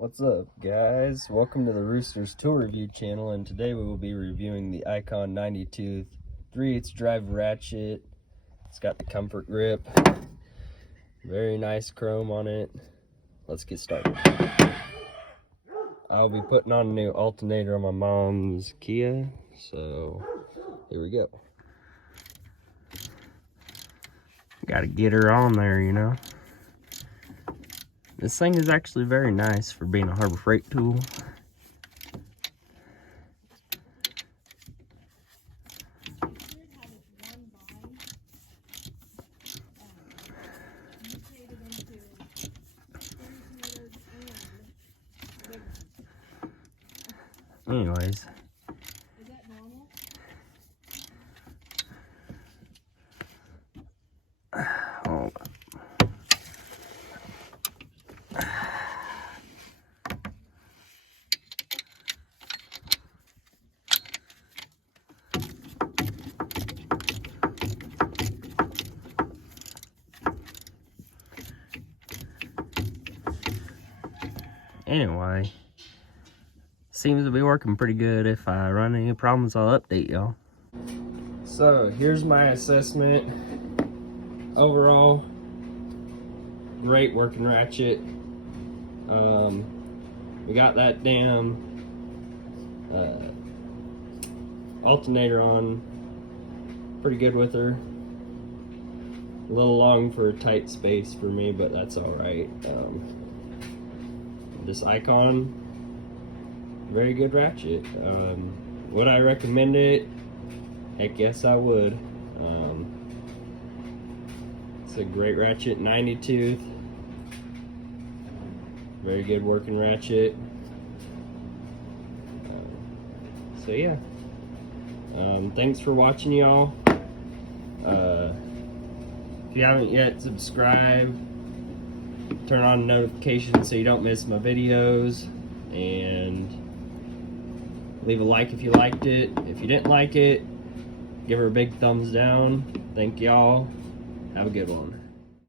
What's up, guys? Welcome to the Roosters Tool Review channel, and today we will be reviewing the Icon 90 tooth 3/8 drive ratchet. It's got the comfort grip, very nice chrome on it. Let's get started. I'll be putting on a new alternator on my mom's Kia, so here we go. Gotta get her on there, you know. This thing is actually very nice for being a Harbor Freight tool. Anyways. Is that normal? Oh. Anyway, seems to be working pretty good. If I run any problems, I'll update y'all. So here's my assessment. Overall, great working ratchet. We got that damn alternator on pretty good with her. A little long for a tight space for me, but that's all right. This Icon, very good ratchet. Would I recommend it? Heck yes, I would. It's a great ratchet, 90 tooth. Very good working ratchet. So yeah. Thanks for watching, y'all. If you haven't yet, subscribe. Turn on notifications so you don't miss my videos, and leave a like if you liked it. If you didn't like it, give her a big thumbs down. Thank y'all. Have a good one.